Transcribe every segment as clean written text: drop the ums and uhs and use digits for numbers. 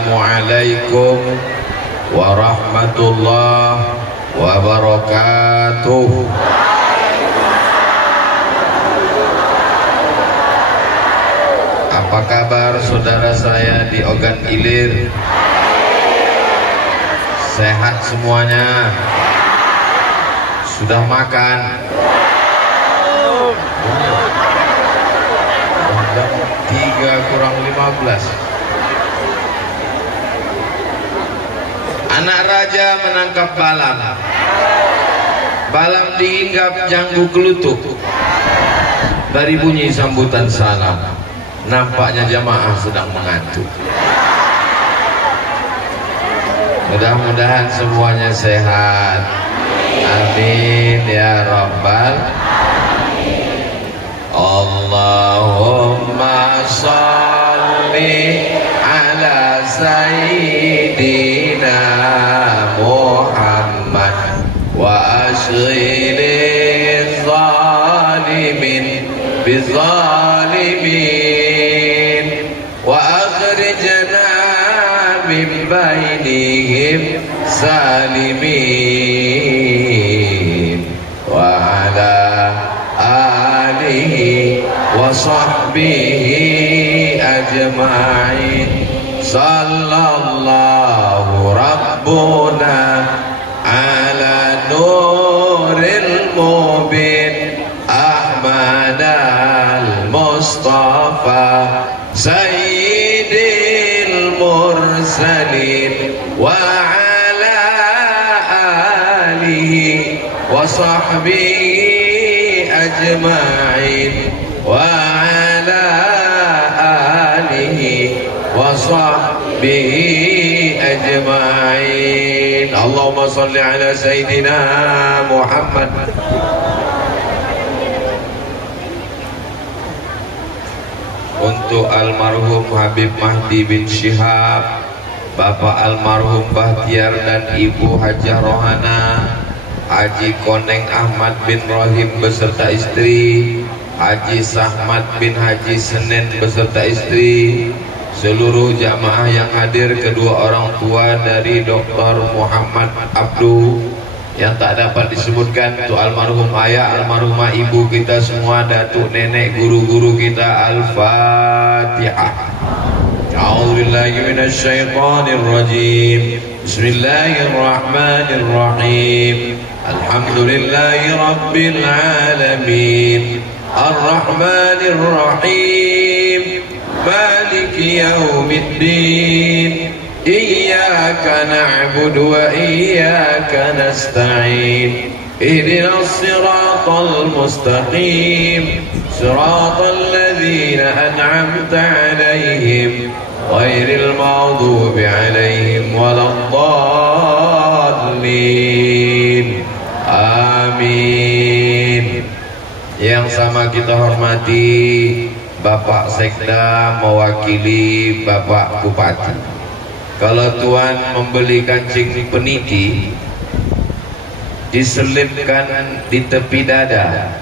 Assalamualaikum warahmatullahi wabarakatuh. Apa kabar saudara saya di Ogan Ilir? Sehat semuanya? Sudah makan? Jam 3:15. Anak raja menangkap balam. Balam diinggap janggu kelutuk. Dari bunyi sambutan salam, nampaknya jamaah sedang mengantuk. Mudah-mudahan semuanya sehat. Amin ya rabbal alamin. Allahumma sholli ala sayyidina Muhammad wa ashghili zalimin bizalimin wa akhrijna min bainihim salimin wa ala alihi wa sahbihi ajma'in. Sallallahu rabbuna ala nuril mubin Ahmad al-Mustafa sayyidil mursalin wa ala alihi wa sahbihi ajma'in wa ala alihi wa sahbihi ajma'in. Allahumma salli ala sayyidina Muhammad. Untuk almarhum Habib Mahdi bin Syihab, Bapak almarhum Bahtiar dan Ibu Hajah Rohana, Haji Koneng Ahmad bin Rohim beserta istri, Haji Sahmad bin Haji Senen beserta istri, seluruh jamaah yang hadir, kedua orang tua dari Dr. Muhammad Abdu yang tak dapat disebutkan, untuk almarhum ayah, almarhumah ibu kita semua, datuk nenek, guru-guru kita. Al-Fatihah. A'udzubillahi minasyaitonir rajim. Bismillahirrahmanirrahim. Alhamdulillahi rabbil alamin. Ar-Rahmanir Rahim. Maliki yaumiddin. Iyyaka na'budu wa iyyaka nasta'in. Ihdinas siratal mustaqim. Siratal ladzina an'amta 'alaihim ghairil maghdubi 'alaihim waladdallin. Amin. Yang sama kita hormati Bapak Sekda mewakili Bapak Bupati. Kalau Tuan membeli kancing peniti, diselipkan di tepi dada.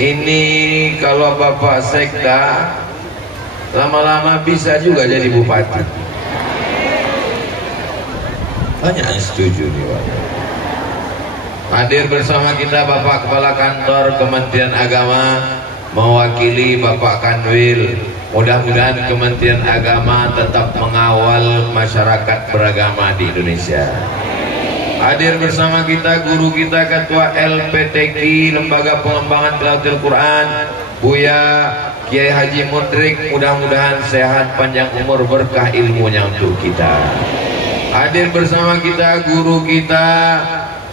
Ini kalau Bapak Sekda lama-lama bisa juga jadi bupati. Banyak yang setuju nih, Pak. Hadir bersama kita Bapak Kepala Kantor Kementerian Agama mewakili Bapak Kanwil. Mudah-mudahan Kementerian Agama tetap mengawal masyarakat beragama di Indonesia. Hadir bersama kita guru kita, Ketua LPTQ Lembaga Pengembangan Tilalatul Quran, Buya Kiai Haji Mudrik. Mudah-mudahan sehat, panjang umur, berkah ilmunya untuk kita. Hadir bersama kita guru kita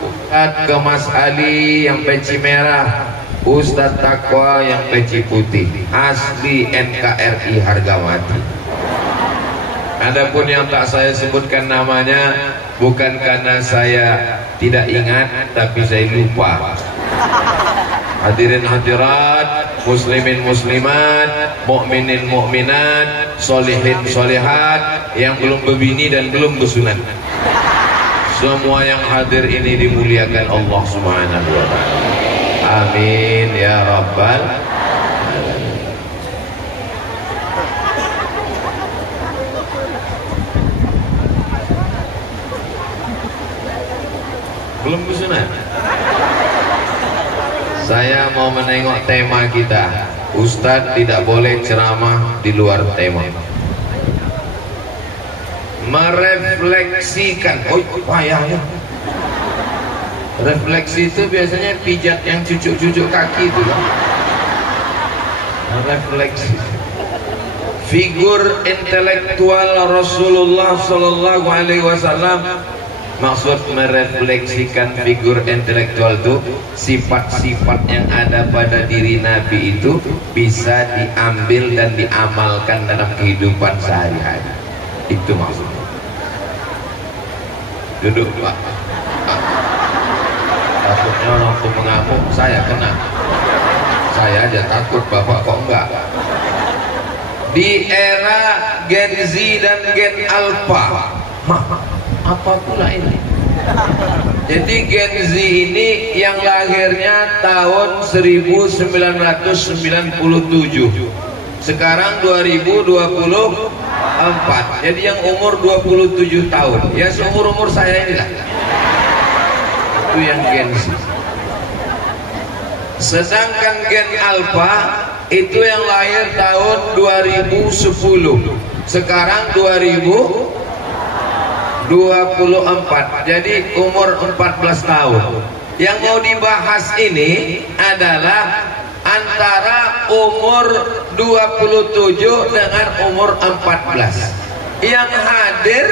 Ustadz Kemas Ali yang peci merah, Ustadz Takwa yang peci putih, asli NKRI harga mati. Adapun yang tak saya sebutkan namanya bukan karena saya tidak ingat, tapi saya lupa. Hadirin hadirat, muslimin muslimat, mukminin mukminat, solihin solihat yang belum berbini dan belum bersunat. Semua yang hadir ini dimuliakan Allah Subhanahu wa ta'ala. Amin ya rabbal alamin. belum kesunat. Saya mau menengok tema kita. Ustadz tidak boleh ceramah di luar tema. Merefleksikan. Oh payahnya. Refleksi itu biasanya pijat yang cucuk-cucuk kaki itu. Refleksi. Figur intelektual Rasulullah Sallallahu Alaihi Wasallam. Maksud merefleksikan figur intelektual itu sifat-sifat yang ada pada diri Nabi itu bisa diambil dan diamalkan dalam kehidupan sehari-hari. Itu maksudnya. Duduk Pak. Takutnya orang tuh mengamuk, saya kena. Saya aja takut, Bapak kok enggak. Di era Gen Z dan Gen Alpha, apa pula ini? Jadi Gen Z ini yang lahirnya tahun 1997, sekarang 2024. Jadi yang umur 27 tahun, ya seumur-umur saya inilah. Itu yang Gen Z. Sedangkan Gen Alpha itu yang lahir tahun 2010, sekarang 2024, jadi umur 14 tahun. Yang mau dibahas ini adalah antara umur 27 dengan umur 14. Yang hadir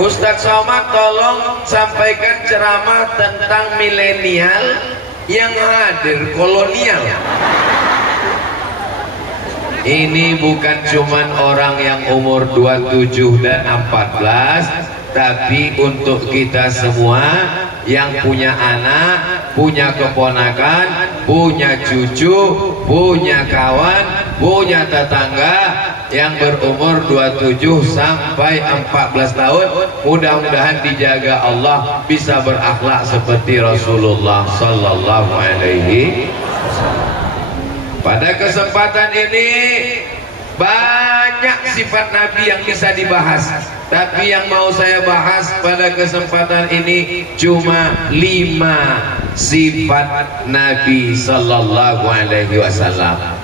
Ustadz Somad, tolong sampaikan ceramah tentang milenial yang hadir kolonial. Ini bukan cuman orang yang umur 27 dan 14, tapi untuk kita semua yang punya anak, punya keponakan, punya cucu, punya kawan, punya tetangga yang berumur 27 sampai 14 tahun, mudah-mudahan dijaga Allah bisa berakhlak seperti Rasulullah Sallallahu Alaihi Wasallam. Pada kesempatan ini banyak sifat Nabi yang bisa dibahas, tapi yang mau saya bahas pada kesempatan ini cuma 5 sifat Nabi Sallallahu Alaihi Wasallam.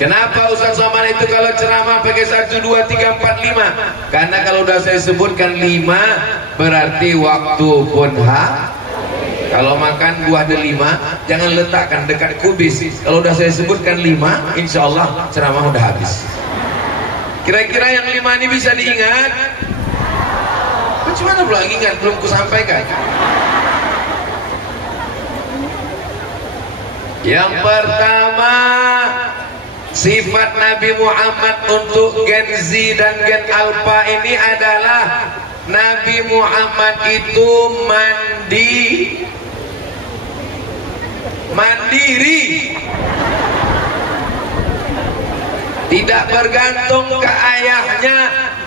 Kenapa Ustaz Somad itu kalau ceramah pakai 1, 2, 3, 4, 5? Karena kalau udah saya sebutkan 5 berarti waktu pun Kalau makan buah delima jangan letakkan dekat kubis. Kalau udah saya sebutkan 5, insya Allah ceramah udah habis. Kira-kira yang 5 ini bisa diingat? Bagaimana pula ingat belum kusampaikan? Yang pertama, sifat Nabi Muhammad untuk Gen Z dan Gen Alpha ini adalah Nabi Muhammad itu mandiri, tidak bergantung ke ayahnya,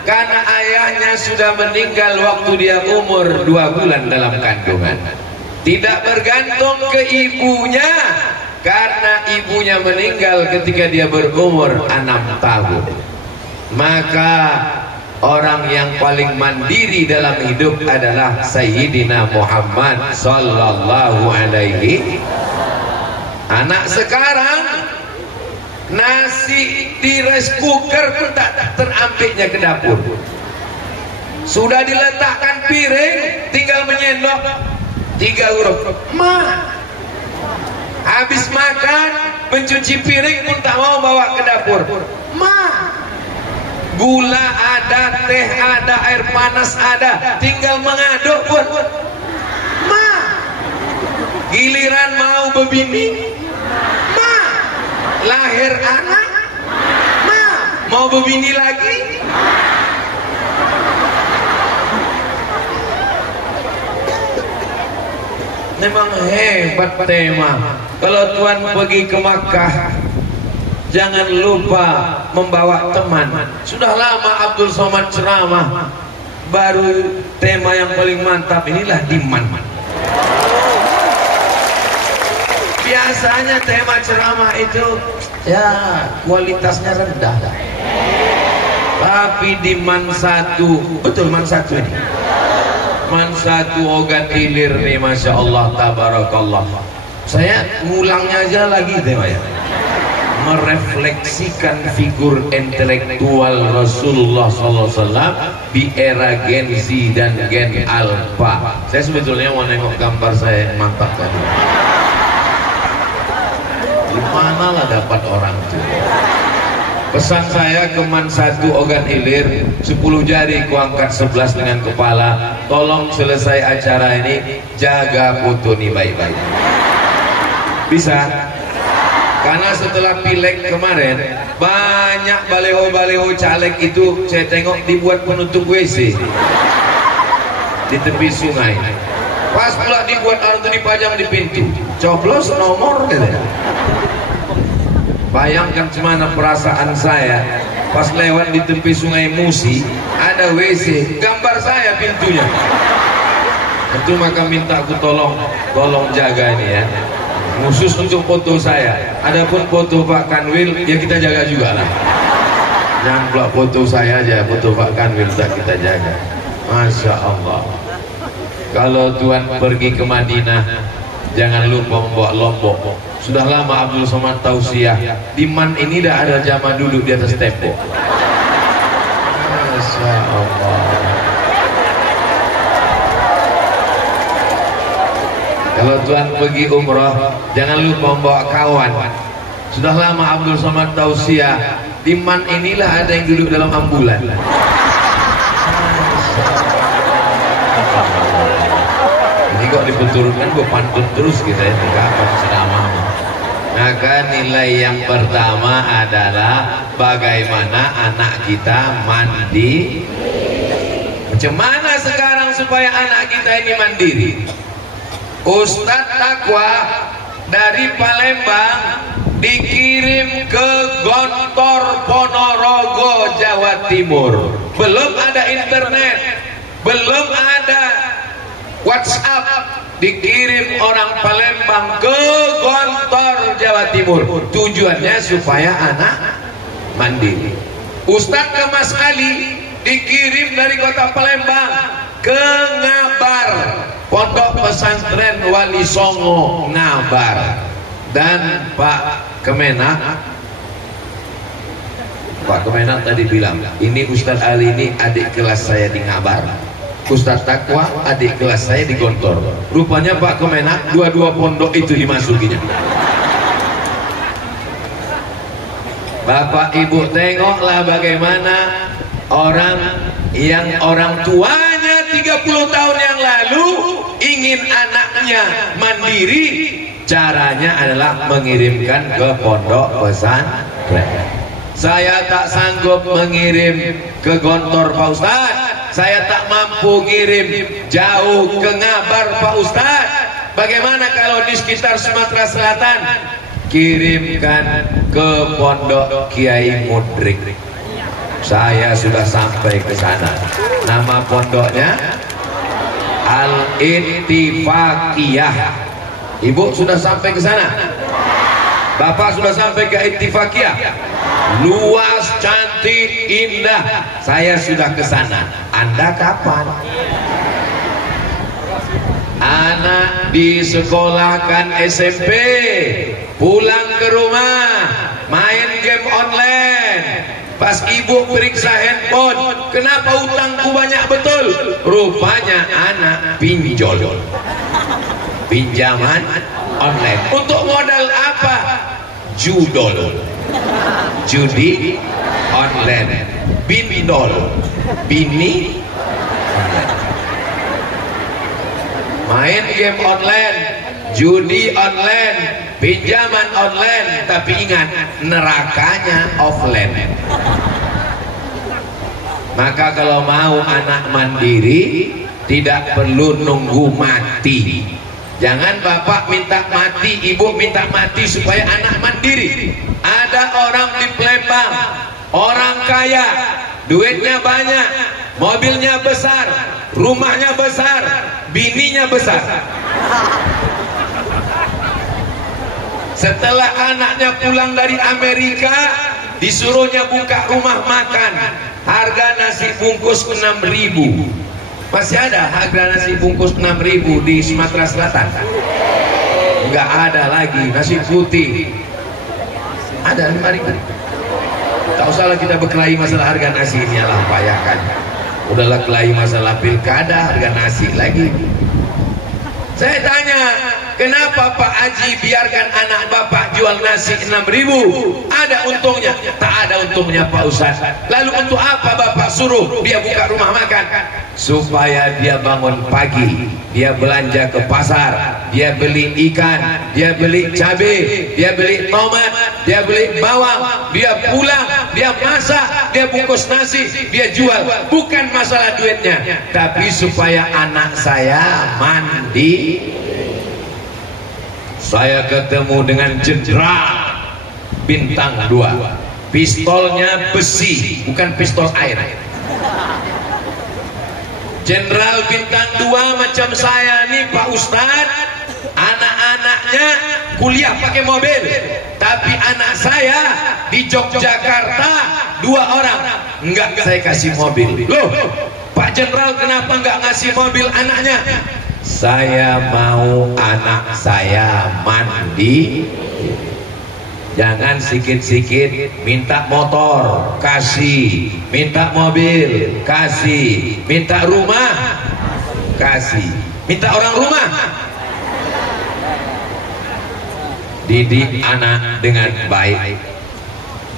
karena ayahnya sudah meninggal waktu dia umur 2 bulan dalam kandungan. Tidak bergantung ke ibunya, karena ibunya meninggal ketika dia berumur 6 tahun. Maka orang yang paling mandiri dalam hidup adalah Sayyidina Muhammad Sallallahu Alaihi. Anak sekarang nasi di rice cooker pun tak terambilnya ke dapur. Sudah diletakkan piring, tinggal menyendok 3 huruf ma. Habis makan, mencuci piring pun tak mau bawa ke dapur. Ma. Gula ada, teh ada, air panas ada, tinggal mengaduk pun. Ma. Giliran mau berbini, ma. Lahir anak, ma. Mau berbini lagi. Memang hebat tema. Kalau Tuhan pergi ke Makkah, jangan lupa membawa teman. Sudah lama Abdul Somad ceramah, baru tema yang paling mantap inilah diman. biasanya tema ceramah itu ya kualitasnya rendah, tapi di Man 1, betul Man 1 ini, Man 1 Ogan Ilir nih, Masya Allah, tabarakallah. Saya ngulangnya aja lagi temanya, merefleksikan figur intelektual Rasulullah SAW di era Gen Z dan Gen Alpha. Saya sebetulnya mau nengok gambar saya yang mantap tadi. Di manalah dapat orang itu. Pesan saya ke Man 1 Ogan Ilir, 10 jari kuangkat 11 dengan kepala. Tolong selesai acara ini jaga foto ini baik-baik. Bisa? Karena setelah pileg kemarin banyak baleho-baleho caleg itu saya tengok dibuat penutup WC di tepi sungai. Pas pula dibuat orang itu dipajang di pintu, coblos nomor gitu. Bayangkan cemana perasaan saya pas lewat di tepi sungai Musi ada WC, gambar saya pintunya. Itu maka minta aku tolong jaga ini ya, khusus untuk foto saya. Adapun foto Pak Kanwil ya kita jaga juga lah. Jangan pula foto saya aja, foto Pak Kanwil tak kita jaga. Masya Allah. Kalau Tuhan pergi ke Madinah, jangan lupa membawa lombok. Sudah lama Abdul Somad tausiah, di Man ini dah ada jamaah duduk di atas tembok. Masya Allah. Kalau Tuhan pergi umrah, jangan lupa membawa kawan. Sudah lama Abdul Somad tausiah, di Man inilah ada yang duduk dalam ambulan. Ini kok dipeturunkan, gue pantun terus kita ya, apa ceramah. Maka nilai yang pertama adalah bagaimana anak kita mandi. Macam mana sekarang supaya anak kita ini mandiri? Ustadz Takwa dari Palembang dikirim ke Gontor Ponorogo, Jawa Timur. Belum ada internet, belum ada WhatsApp, dikirim orang Palembang ke Gontor, Jawa Timur. Tujuannya supaya anak mandiri. Ustadz ke Mas Ali dikirim dari kota Palembang ke Ngabar, Pondok Pesantren Wali Songo Ngabar. Dan Pak Kemenak tadi bilang, ini Ustadz Ali ini adik kelas saya di Ngabar, Ustadz Takwa adik kelas saya di Gontor. Rupanya Pak Kemenak dua-dua pondok itu dimasukinya. Bapak Ibu tengoklah bagaimana orang yang orang tuanya 30 tahun yang lalu ingin anaknya mandiri, caranya adalah mengirimkan ke pondok pesantren. Saya tak sanggup mengirim ke Gontor Pak Ustadz, saya tak mampu ngirim jauh ke Ngabar Pak Ustadz. Bagaimana kalau di sekitar Sumatera Selatan? Kirimkan ke pondok Kiai Mudrik. Saya sudah sampai ke sana. Nama pondoknya Al-Ittifaqiyah. Ibu sudah sampai ke sana? Bapak sudah sampai ke Ittifaqiyah? Luas, cantik, indah. Saya sudah ke sana. Anda kapan? Anak disekolahkan SMP, pulang ke rumah, main game online. Pas ibu periksa handphone, kenapa utangku banyak betul? Rupanya anak pinjol, pinjaman online. Untuk modal apa? Judol, judi online, bindol, bini online. Main game online, judi online, pinjaman online. Tapi ingat, nerakanya offline. Maka kalau mau anak mandiri, tidak perlu nunggu mati. Jangan bapak minta mati, ibu minta mati supaya anak mandiri. Ada orang di Palembang, orang kaya, duitnya banyak, mobilnya besar, rumahnya besar, bininya besar. Setelah anaknya pulang dari Amerika, disuruhnya buka rumah makan. Harga nasi bungkus 6.000. Masih ada harga nasi bungkus 6.000 di Sumatera Selatan? Enggak ada lagi. Nasi putih ada 5.000. Tak usahlah kita berkelahi masalah harga nasi ini, alah payahkan. Udahlah kelahi masalah pilkada, harga nasi lagi. Saya tanya, kenapa Pak Haji biarkan anak Bapak jual nasi 6.000? Ada untungnya? Tak ada untungnya Pak Ustaz. Lalu untuk apa Bapak suruh dia buka rumah makan? Supaya dia bangun pagi, dia belanja ke pasar, dia beli ikan, dia beli cabai, dia beli tomat, dia beli bawang, dia pulang, dia masak, dia bungkus nasi, dia jual. Bukan masalah duitnya, tapi supaya anak saya mandi. Saya ketemu dengan jenderal bintang 2, pistolnya besi, bukan pistol air. Jenderal bintang 2 macam saya nih Pak Ustadz, anak-anaknya kuliah pakai mobil, tapi anak saya di Yogyakarta 2 orang, enggak saya kasih mobil. Loh Pak Jenderal, kenapa enggak ngasih mobil anaknya? Saya mau anak saya mandi. Jangan sikit-sikit minta motor, kasih, minta mobil, kasih, minta rumah, kasih, minta orang rumah. Didik anak dengan baik.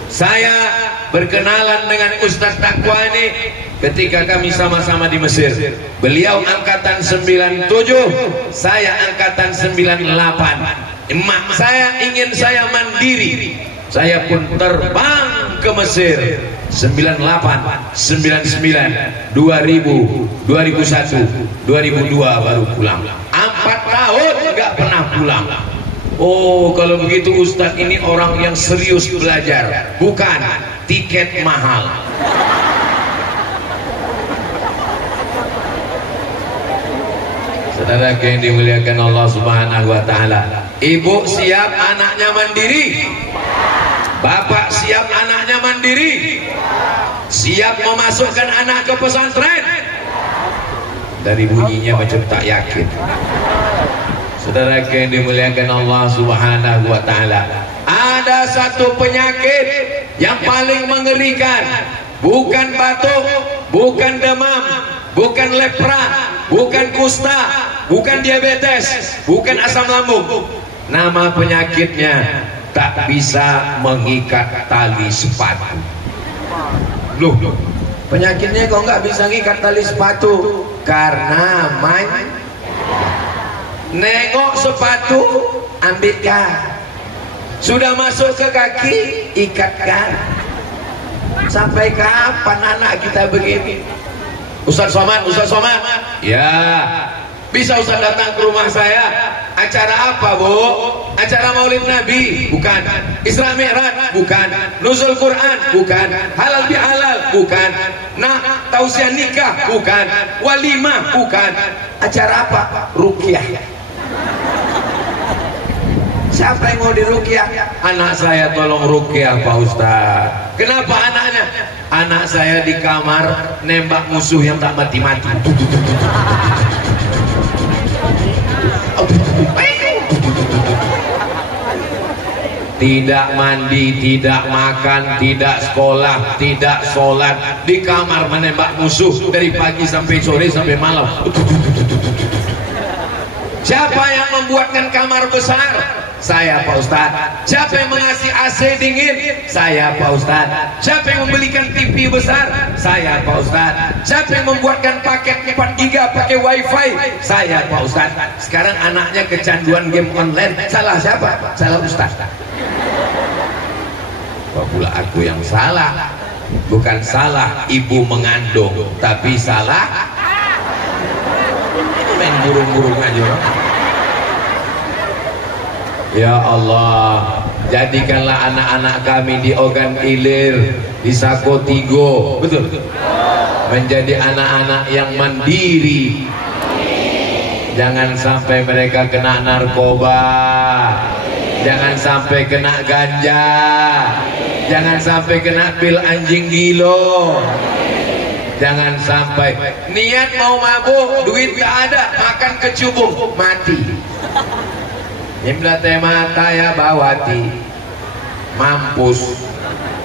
Saya berkenalan dengan Ustadz Taqwa ini ketika kami sama-sama di Mesir. Beliau angkatan 97, saya angkatan 98. Emak saya ingin saya mandiri, saya pun terbang ke Mesir 98, 99, 2000, 2001, 2002 baru pulang. 4 tahun nggak pernah pulang. Oh, kalau begitu Ustadz ini orang yang serius belajar, bukan tiket mahal. Saudara yang dimuliakan Allah Subhanahu wa taala, ibu siap anaknya mandiri? Bapak siap anaknya mandiri? Siap memasukkan anak ke pesantren? Dari bunyinya macam tak yakin. Saudara yang dimuliakan Allah Subhanahu wa taala, ada satu penyakit yang paling mengerikan, bukan batuk, bukan demam, bukan lepra, bukan kusta, bukan diabetes, bukan asam lambung. Nama penyakitnya tak bisa mengikat tali sepatu. Loh, penyakitnya kok nggak bisa ngikat tali sepatu? Karena nengok sepatu, ambilkan. Sudah masuk ke kaki, ikatkan. Sampai kapan anak kita begini? Ustaz Somad, Ustaz Somad, ya bisa Ustaz datang ke rumah saya. Acara apa Bu? Acara Maulid Nabi? Bukan. Isra Mi'raj? Bukan. Nuzul Quran? Bukan. Halal bihalal? Bukan. Nah, tausiah nikah? Bukan. Walimah? Bukan. Acara apa? Ruqyah. Siapa yang mau diruqyah? Anak saya tolong ruqyah Pak Ustaz. Kenapa anaknya? Anak saya di kamar nembak musuh yang tak mati-mati. Tidak mandi, tidak makan, tidak sekolah, tidak sholat, di kamar menembak musuh dari pagi sampai sore sampai malam. Siapa yang membuatkan kamar besar? Saya Pak Ustaz. Siapa yang mengasih AC dingin? Saya Pak Ustaz. Siapa yang membelikan TV besar? Saya Pak Ustaz. Siapa yang membuatkan paket 4 giga pakai wifi? Saya Pak Ustaz. Sekarang anaknya kecanduan game online. Salah siapa? Salah Ustaz. Apa pula aku yang salah? Bukan salah ibu mengandung, tapi salah main burung-burung aja. Ya Allah, jadikanlah anak-anak kami di Ogan Ilir, di Sakotigo, betul, menjadi anak-anak yang mandiri. Jangan sampai mereka kena narkoba, Jangan sampai kena ganja, jangan sampai kena pil anjing gilo, jangan sampai niat mau mabuk, duit tak ada, makan kecubung, mati. Imla teh mata ya bawati, mampus.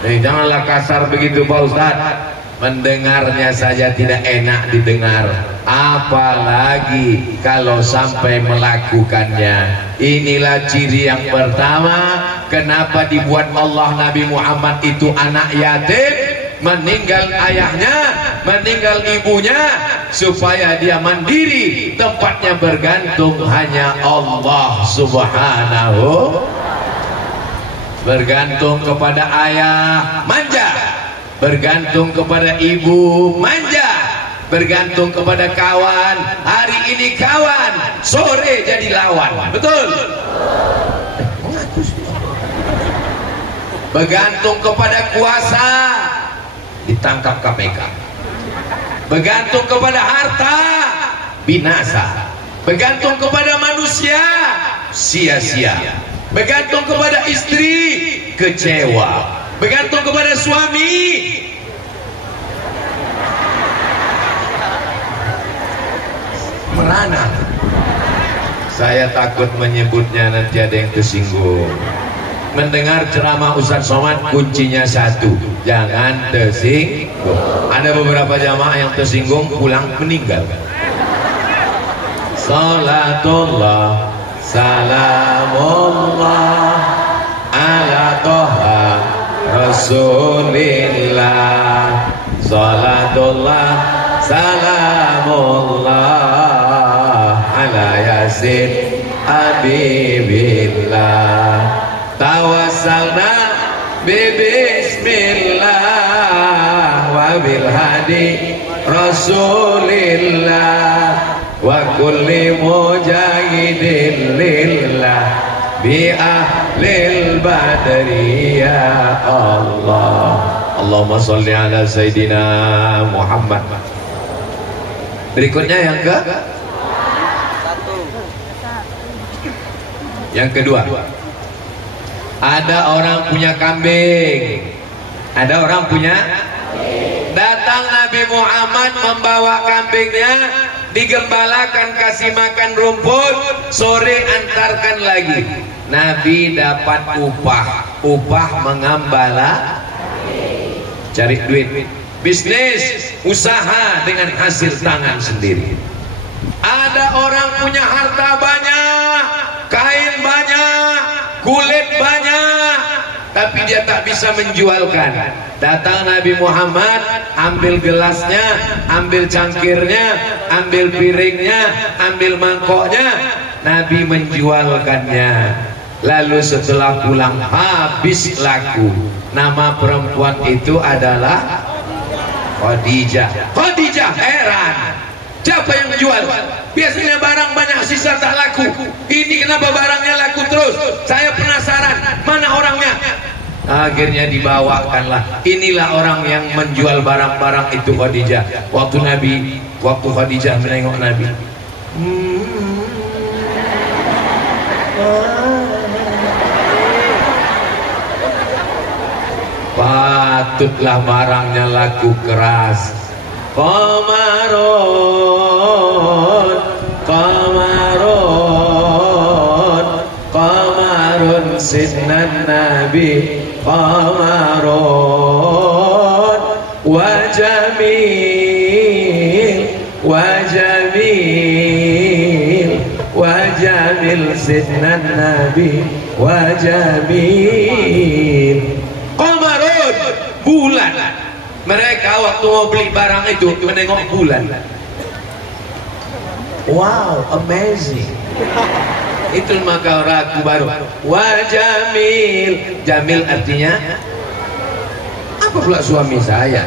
Janganlah kasar begitu Pak Ustadz. Mendengarnya saja tidak enak didengar, apalagi kalau sampai melakukannya. Inilah ciri yang pertama kenapa dibuat Allah Nabi Muhammad itu anak yatim, meninggal ayahnya, meninggal ibunya, supaya dia mandiri, tempatnya bergantung hanya Allah Subhanahu. Bergantung kepada ayah manja, bergantung kepada ibu manja, bergantung kepada kawan. Hari ini kawan, sore jadi lawan. Betul? Bergantung kepada kuasa, ditangkap KPK. Bergantung kepada harta, binasa. Bergantung kepada manusia, sia-sia. Bergantung kepada istri, kecewa. Bergantung kepada suami, merana. Saya takut menyebutnya, nanti ada yang tersinggung. Mendengar ceramah Ustaz Somad kuncinya satu, jangan tersinggung. Ada beberapa jamaah yang tersinggung pulang meninggal. Salatullah salamullah ala toha Rasulillah. Salatullah salamullah ala yasin habibillah. Tawassalna bismillah wa bil hadi Rasulillah wa kulli mujahidin lillah bi ahlil badri ya Allah. Allahumma sholli ala Sayyidina Muhammad. Berikutnya yang kedua, ada orang punya kambing, ada orang punya. Datang Nabi Muhammad membawa kambingnya, digembalakan, kasih makan rumput, sore antarkan lagi. Nabi dapat upah mengembala, cari duit, bisnis, usaha dengan hasil tangan sendiri. Ada orang punya harta banyak, kain banyak, kulit banyak, tapi dia tak bisa menjualkan. Datang Nabi Muhammad, ambil gelasnya, ambil cangkirnya, ambil piringnya, ambil mangkoknya. Nabi menjualkannya. Lalu setelah pulang habis laku. Nama perempuan itu adalah Khadijah. Khadijah heran, siapa yang menjual? Biasanya barang banyak sisa tak laku, ini kenapa barangnya laku terus? Saya penasaran, mana orangnya? Akhirnya dibawakanlah. Inilah orang yang menjual barang-barang itu, Khadijah. Waktu Khadijah menengok Nabi, patutlah barangnya laku keras. Qamarun, qamarun, qamarun sidnan Nabi, qamarun wa jamil, wa jamil, wa jamil sidnan Nabi, wa jamil. Qamarun, bulan. Mereka waktu mau beli barang itu menengok bulan. Wow, amazing. Itu maka ragu baru. Wa jamil. Jamil artinya apa pula suami saya?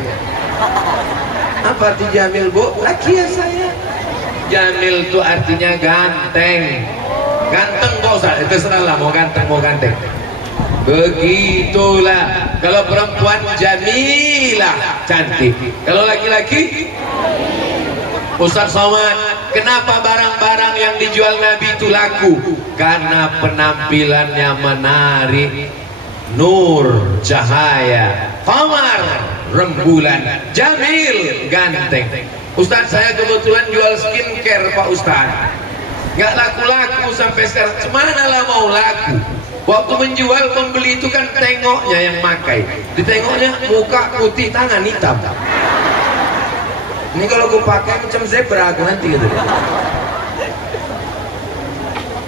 Apa arti jamil, Bu? Laki ya saya. Jamil itu artinya ganteng. Ganteng Pak Ustaz, itu terserahlah mau ganteng mau ganteng. Begitulah. Kalau perempuan jamilah, cantik. Kalau laki-laki, Ustaz Somad Kenapa barang-barang yang dijual Nabi itu laku? Karena penampilannya menarik, nur, cahaya, qamar, rembulan, jamil, ganteng. Ustaz, saya kebetulan jual skincare Pak Ustaz, nggak laku-laku sampai sekarang. Mana lah mau laku? Waktu menjual, pembeli itu kan tengoknya yang makai, ditengoknya muka putih, tangan hitam. Ini kalau gue pakai macam zebra aku nanti gitu.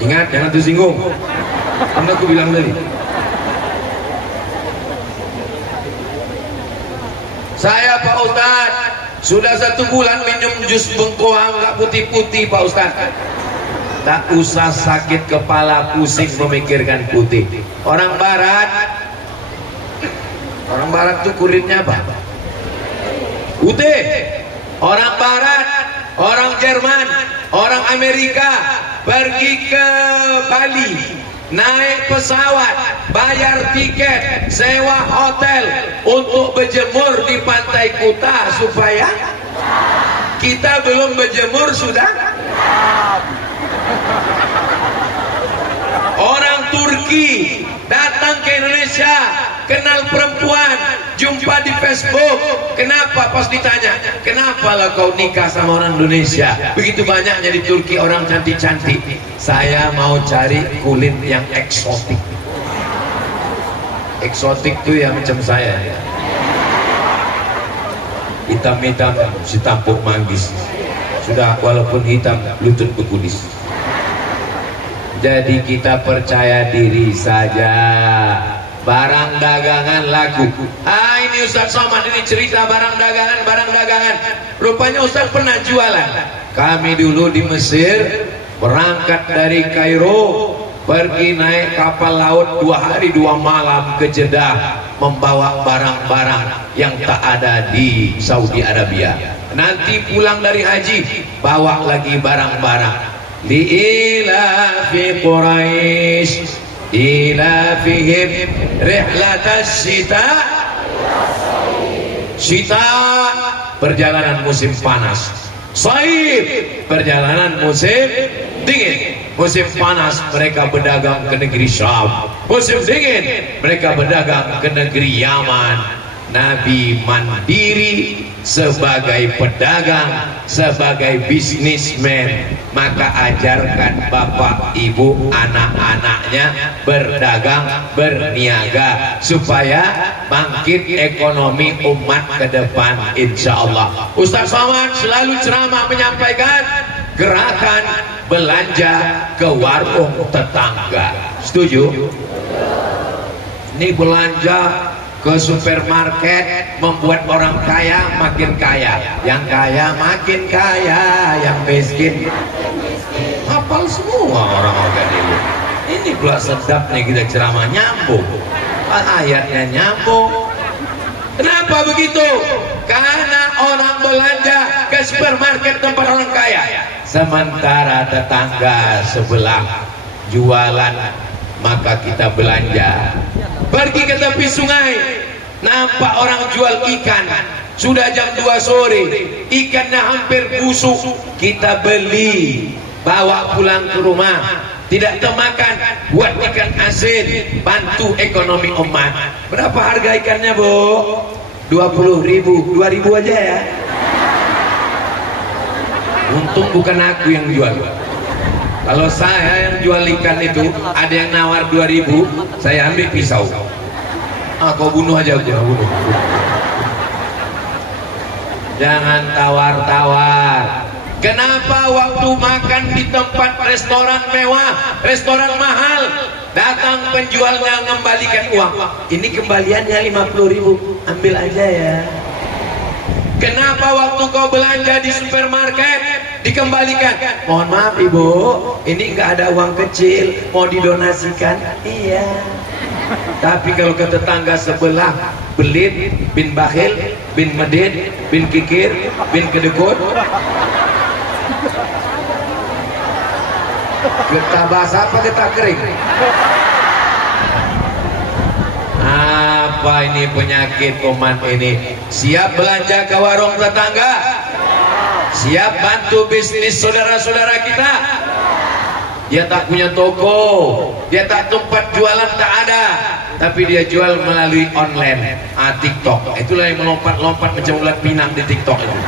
Ingat, jangan tersinggung. Karena aku bilang tadi. Saya Pak Ustaz sudah 1 bulan minum jus bengkoang nggak putih-putih Pak Ustaz. Tak usah sakit kepala pusing memikirkan putih. Orang barat tuh kulitnya apa? Putih. Orang barat, orang Jerman, orang Amerika pergi ke Bali, naik pesawat, bayar tiket, sewa hotel untuk berjemur di pantai Kuta supaya kita belum berjemur sudah. Orang Turki datang ke Indonesia, kenal perempuan, jumpa di Facebook. Kenapa? Pas ditanya, kenapa lah kau nikah sama orang Indonesia? Begitu banyaknya di Turki orang cantik-cantik. Saya mau cari kulit yang eksotik. Eksotik tuh yang macam saya, hitam-hitam, si tampuk manggis. Sudah walaupun hitam, lutut berkunis. Jadi kita percaya diri saja. Barang dagangan laku. Ini Ustaz Somad ini cerita barang dagangan. Rupanya Ustaz pernah jualan. Kami dulu di Mesir, berangkat dari Kairo, pergi naik kapal laut 2 hari 2 malam ke Jeddah, membawa barang-barang yang tak ada di Saudi Arabia. Nanti pulang dari haji, bawa lagi barang-barang. Li'ilafi Quraisy ilafihim rihlatas syita, perjalanan musim panas. Saif, perjalanan musim dingin. Musim panas mereka berdagang ke negeri Syam, musim dingin mereka berdagang ke negeri Yaman. Nabi mandiri sebagai pedagang, sebagai bisnismen, maka ajarkan bapak ibu anak-anaknya berdagang, berniaga supaya bangkit ekonomi umat ke depan insyaallah. Ustaz Somad selalu ceramah menyampaikan gerakan belanja ke warung tetangga. Setuju? Ini belanja ke supermarket membuat orang kaya makin kaya, yang kaya makin kaya, yang miskin hafal semua orang-orang ini. Ini pula sedap nih kita ceramah, nyambung, ayatnya nyambung. Kenapa begitu? Karena orang belanja ke supermarket tempat orang kaya, sementara tetangga sebelah jualan, maka kita belanja. Pergi ke tepi sungai, nampak orang jual ikan, sudah jam 2 sore, ikannya hampir busuk. Kita beli, bawa pulang ke rumah, tidak termakan, buat ikan asin, bantu ekonomi umat. Berapa harga ikannya, Bu? 20.000, 2.000 aja ya. Untung bukan aku yang jual. Kalau saya yang jual ikan itu, ada yang nawar 2.000, saya ambil pisau. Kau bunuh aja, bunuh. Jangan tawar-tawar. Kenapa waktu makan di tempat restoran mewah, restoran mahal, datang penjualnya mengembalikan uang? Ini kembaliannya 50.000, ambil aja ya. Kenapa waktu kau belanja di supermarket dikembalikan? Mohon maaf ibu, ini nggak ada uang kecil, mau didonasikan. Iya. Tapi kalau ke tetangga sebelah, belit, bin bakhil, bin medit, bin kikir, bin kedekut, getah basah apa getah kering? Apa ini penyakit umat ini? Siap belanja ke warung tetangga? Siap bantu bisnis saudara-saudara kita? Dia tak punya toko, dia tak tempat jualan, tak ada, tapi dia jual melalui online, TikTok. Itulah yang melompat-lompat macam ulat pinang di TikTok itu.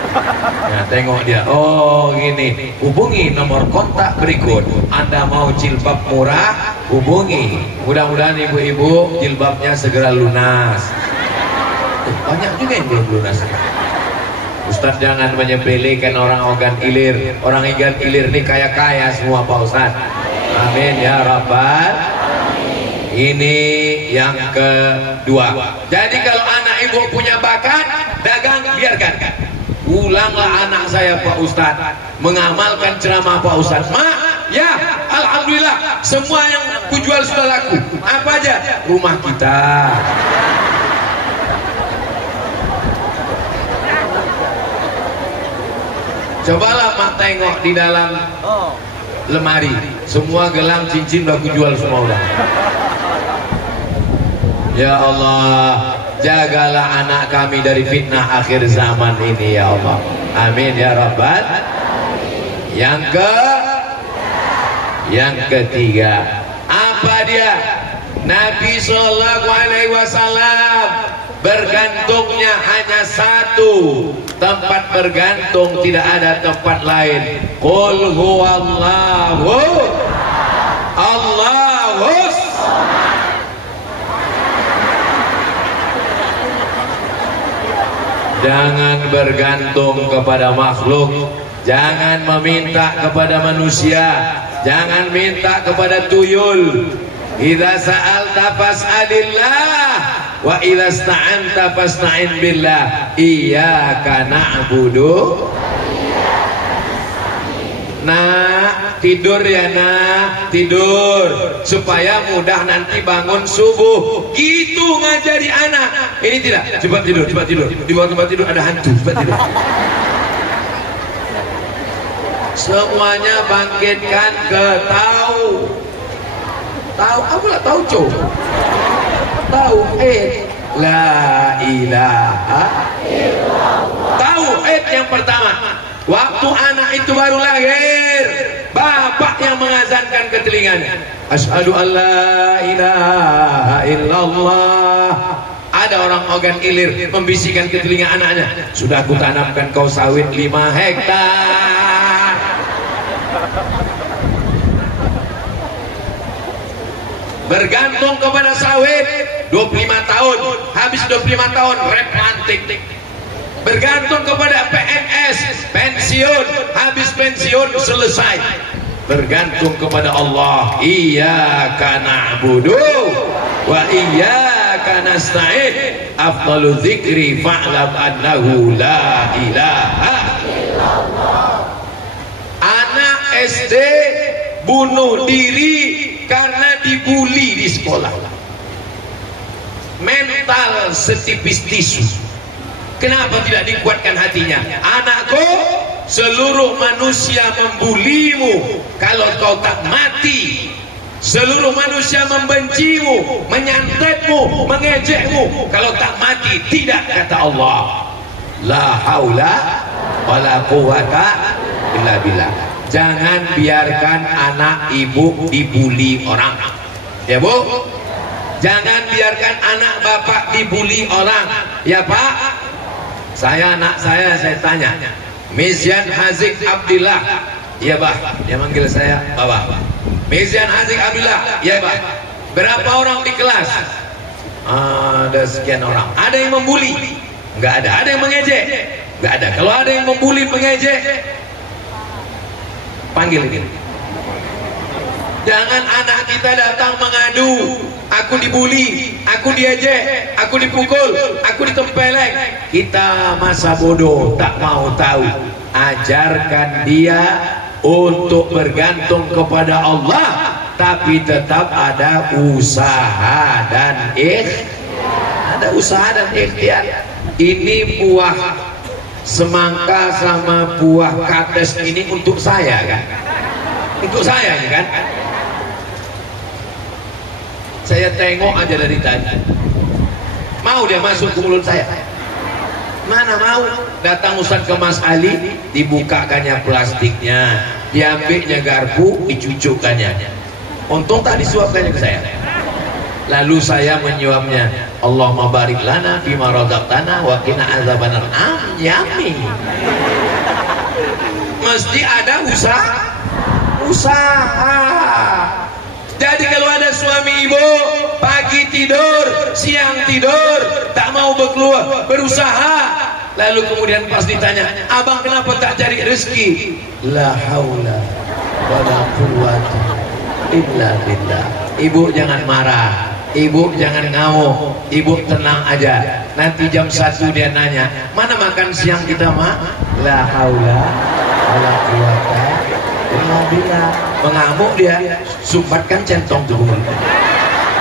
Nah, tengok dia, oh gini, hubungi nomor kontak berikut. Anda mau jilbab murah, hubungi. Mudah-mudahan ibu-ibu jilbabnya segera lunas. Banyak juga yang belum lunas. Ustadz jangan menyepelekan orang organ ilir. Orang organ ilir ini kaya-kaya semua Pak Ustadz. Amin ya Rabbal. Ini yang kedua. Jadi kalau anak ibu punya bakat dagang, biarkan. Ulanglah anak saya Pak Ustadz mengamalkan ceramah Pak Ustadz. Mak, ya alhamdulillah semua yang kujual sudah laku. Apa aja? Rumah kita. Cobalah mak tengok di dalam lemari, semua gelang cincin udah kujual semua udah. Ya Allah, jagalah anak kami dari fitnah akhir zaman ini ya Allah. Amin ya Rabbal. Yang ketiga, apa dia? Nabi Shallallahu Alaihi Wasallam bergantungnya hanya satu tempat bergantung, tidak ada tempat lain. Qul huwallahu Allahus. Jangan bergantung kepada makhluk, jangan meminta kepada manusia, jangan minta kepada tuyul. Idza sa'alta fas'alillah wa idza ista'anta fasta'in billah. Iyyaka na'budu. Nak, tidur ya nak, tidur supaya mudah nanti bangun subuh. Gitu ngajari anak. Ini tidak, cepat tidur, cepat tidur. Di bawah tempat tidur ada hantu, cepat tidur. Semuanya bangkitkan ke tahu. Tahu apalah tahu coba. Tauhid la ilaha illallah. Tauhid yang pertama. Waktu anak itu baru lahir, bapak yang mengazankan ke telinganya, asyhadu an la ilaha illallah. Ada orang organ ilir membisikkan ke telinga anaknya, sudah aku tanamkan kau sawit 5 hektar. Bergantung kepada sawit 25 tahun, habis 25 tahun replanting. Bergantung kepada PNS, pensiun, habis pensiun selesai. Bergantung kepada Allah, iyyaka na'budu wa iyyaka nasta'in. Afdalu dzikri fa'lam annahu la ilaha illallah. Anak SD bunuh diri karena dibully di sekolah. Mental setipis tisu. Kenapa tidak dikuatkan hatinya? Anakku, seluruh manusia membulimu kalau kau tak mati. Seluruh manusia membencimu, menyantetmu, mengejekmu kalau tak mati. Tidak, kata Allah. La haula wala quwata illa billah. Jangan biarkan anak ibu dibuli orang. Ya Bu? Jangan biarkan anak bapak dibuli orang. Ya Pak? Anak saya tanya, Mizyan Hazik Abdillah, iya Bah, dia manggil saya Bapak. Mizyan Hazik Abdillah, iya Bah. Berapa orang di kelas? Ada sekian orang. Ada yang membuli? Enggak ada. Ada yang mengejek? Enggak ada. Kalau ada yang membuli, mengejek, panggil ini. Jangan anak kita datang mengadu, aku dibully, aku diejek, aku dipukul, aku ditempeleng. Kita masa bodoh, tak mau tahu. Ajarkan dia untuk bergantung kepada Allah, tapi tetap ada usaha dan ikhtiar. Ini buah semangka sama buah kates ini untuk saya kan? Untuk saya ini kan? Saya tengok aja dari tadi, mau dia masuk ke mulut saya. Mana mau datang Ustaz ke Mas Ali, dibukakannya plastiknya, diambilnya garpu, dicucukkannya. Untung tak disuapkannya ke saya. Lalu saya menyuapnya. Allahumma barik lana fima razaqtana wa qina azabannar. Yummy. Mesti ada usaha. Jadi kalau ada suami ibu pagi tidur, siang tidur, tak mau berusaha, lalu kemudian pas ditanya, abang kenapa tak cari rezeki? La haula wala quwwata illa billah. Ibu jangan marah, ibu jangan ngamuk, ibu tenang aja. Nanti jam 1 dia nanya, mana makan siang kita mah? La haula wala quwwata illa billah. Mengamuk dia, sumbatkan centong tuh.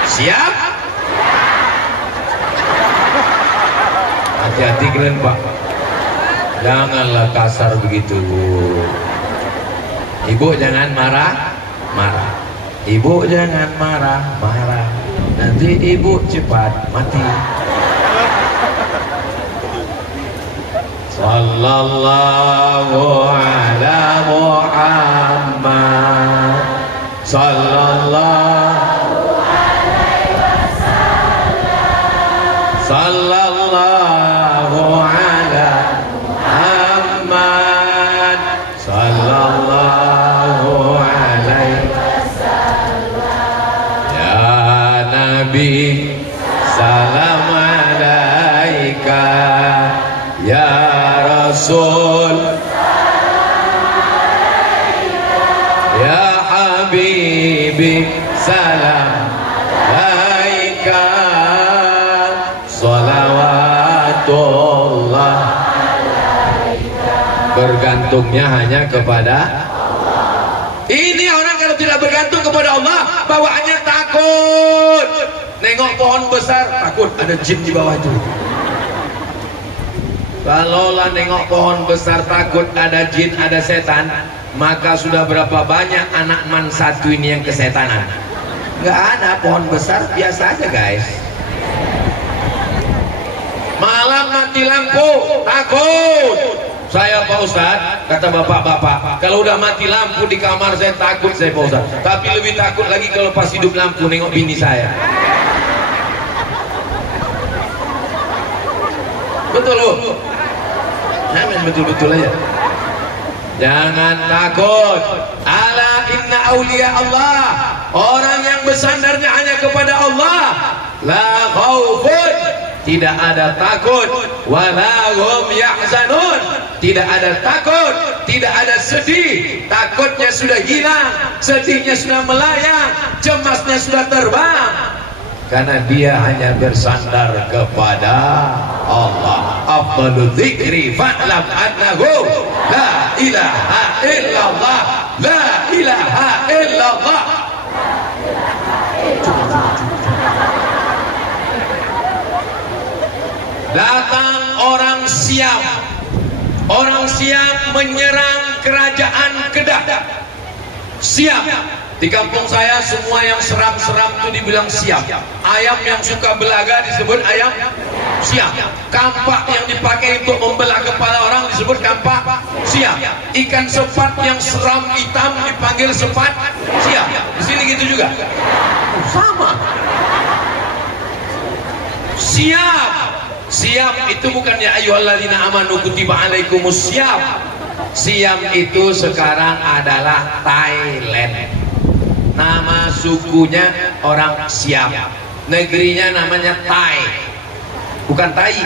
Siap? Hati-hati kalian Pak, janganlah kasar begitu. Ibu jangan marah. Ibu jangan marah. Nanti ibu cepat mati. Sallallahu ala Muhammad, sallallahu alaihi wasallam, sallallahu ala Muhammad, sallallahu alaihi wasallam. Ya Nabi, salam alaika. Ya Rasul, ya Habibi, salam alaika. Salawatullah alaika. Bergantungnya hanya kepada Allah. Ini orang kalau tidak bergantung kepada Allah, bawaannya takut. Nengok pohon besar, takut ada jin di bawah itu. Kalaulah nengok pohon besar takut ada jin, ada setan, maka sudah berapa banyak anak man satu ini yang kesetanan. Nggak ada pohon besar, biasa aja guys. Malam mati lampu, takut. Saya Pak Ustadz, kata bapak-bapak, kalau udah mati lampu di kamar saya takut saya Pak Ustadz. Tapi lebih takut lagi kalau pas hidup lampu nengok bini saya. Betul Bu? Betul-betul aja. Jangan takut. Ala inna auliya Allah, orang yang bersandarnya hanya kepada Allah, la khaufun, tidak ada takut, wala hum yahzanun, tidak ada takut, tidak ada sedih. Takutnya sudah hilang, sedihnya sudah melayang, cemasnya sudah terbang, karena dia hanya bersandar kepada Allah. Afdalu dzikri fa'lam annahu la ilaha illallah, la ilaha illallah. Datang orang Siam. Orang Siam menyerang kerajaan Kedah. Siam. Di kampung saya semua yang seram-seram itu dibilang Siam. Ayam yang suka belaga disebut ayam Siam. Kampak yang dipakai untuk membelah kepala orang disebut kampak Siam. Ikan sepat yang seram hitam dipanggil sepat Siam. Di sini gitu juga. Sama. Siam. Siam itu bukan ya ayyuhalladzina amanu kutiba alaikumus Siam. Siam itu sekarang adalah Thailand. Nama sukunya orang Siam, negerinya namanya Thai, bukan Thai.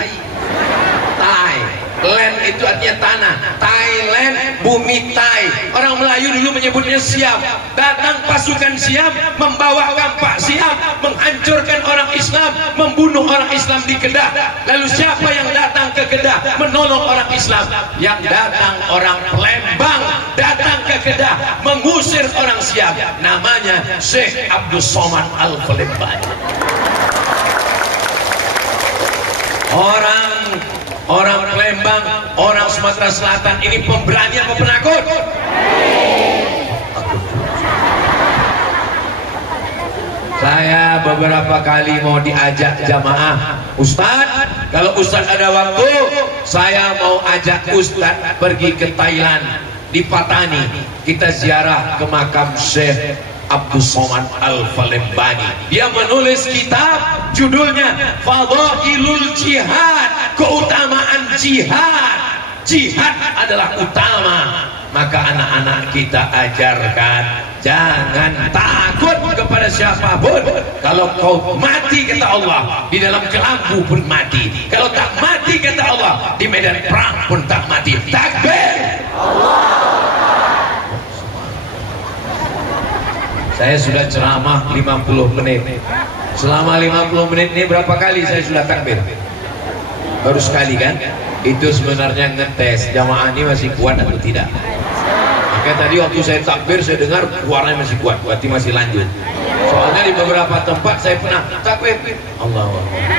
Thai, land itu artinya tanah. Thailand, bumi Thai. Orang Melayu dulu menyebutnya Siam. Datang pasukan Siam, membawa kampak Siam, menghancurkan orang Islam, membunuh orang Islam di Kedah. Lalu siapa yang datang ke Kedah menolong orang Islam? Yang datang orang Palembang, datang ke Kedah mengusir orang Siam. Namanya Syekh Abdul Somad Al-Palembang. Orang Palembang, orang Sumatera Selatan ini pemberani apa penakut? Saya beberapa kali mau diajak jamaah, Ustadz, kalau Ustadz ada waktu, saya mau ajak Ustadz pergi ke Thailand, di Patani. Kita ziarah ke makam Syekh Abdul Somad Al-Falembani. Dia menulis kitab judulnya Fadailul Jihad, keutamaan jihad. Jihad adalah utama. Maka anak-anak kita ajarkan, jangan takut kepada siapapun. Kalau kau mati kata Allah, di dalam kelambu pun mati. Kalau tak mati kata Allah, di medan perang pun tak mati. Takbir. Saya sudah ceramah 50 menit. Selama 50 menit ini berapa kali saya sudah takbir? Baru sekali kan? Itu sebenarnya ngetes jamaah ini masih kuat atau tidak. Maka tadi waktu saya takbir, saya dengar suaranya masih kuat, berarti masih lanjut. Soalnya di beberapa tempat saya pernah takbir, Allahu Akbar.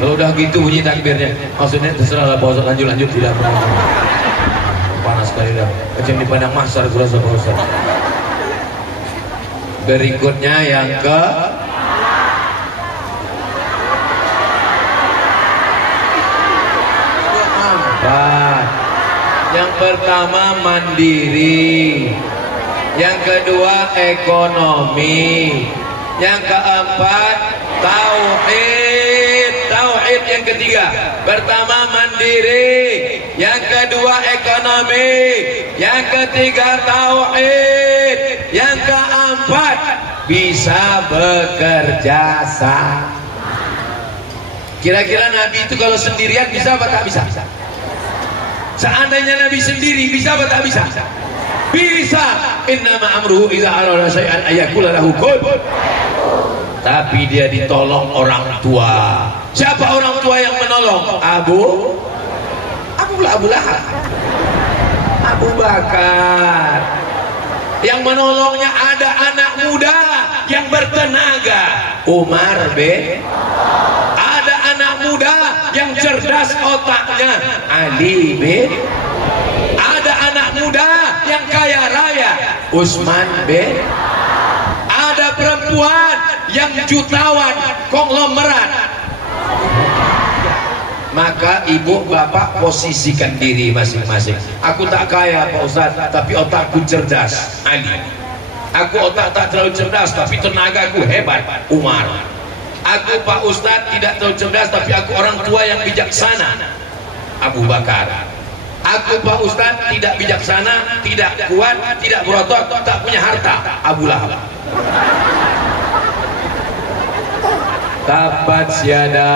Kalau udah gitu bunyi takbirnya, maksudnya terserah lah, Pak Ustaz, lanjut tidak pernah. Panas sekali dah, macam di padang mahsyar kurasa Pak Ustaz. Berikutnya yang ke yang pertama mandiri, yang kedua ekonomi, yang keempat tauhid. Tauhid yang ketiga. Pertama mandiri, yang kedua ekonomi, yang ketiga tauhid, yang keempat bisa bekerja sama. Kira-kira Nabi itu kalau sendirian bisa apa tak bisa? Seandainya Nabi sendiri bisa apa tak bisa? Bisa. Innama amruhu idza arada syai'an ayaqula lahu kun. Tapi dia ditolong orang tua. Siapa orang tua yang menolong? Abu Lahab, Abu Bakar. Yang menolongnya ada anak muda yang bertenaga, Umar bin. Ada anak muda yang cerdas otaknya, Ali bin. Ada anak muda yang kaya raya, Utsman bin. Ada perempuan yang jutawan, konglomerat. Maka ibu bapak posisikan diri masing-masing. Aku tak kaya Pak Ustaz, tapi otakku cerdas, Ali. Aku otak tak terlalu cerdas, tapi tenagaku hebat, Umar. Aku Pak Ustaz tidak terlalu cerdas, tapi aku orang tua yang bijaksana, Abu Bakar. Aku Pak Ustaz tidak bijaksana, tidak kuat, tidak berotot, tak punya harta, Abu Lahab. Tabat syada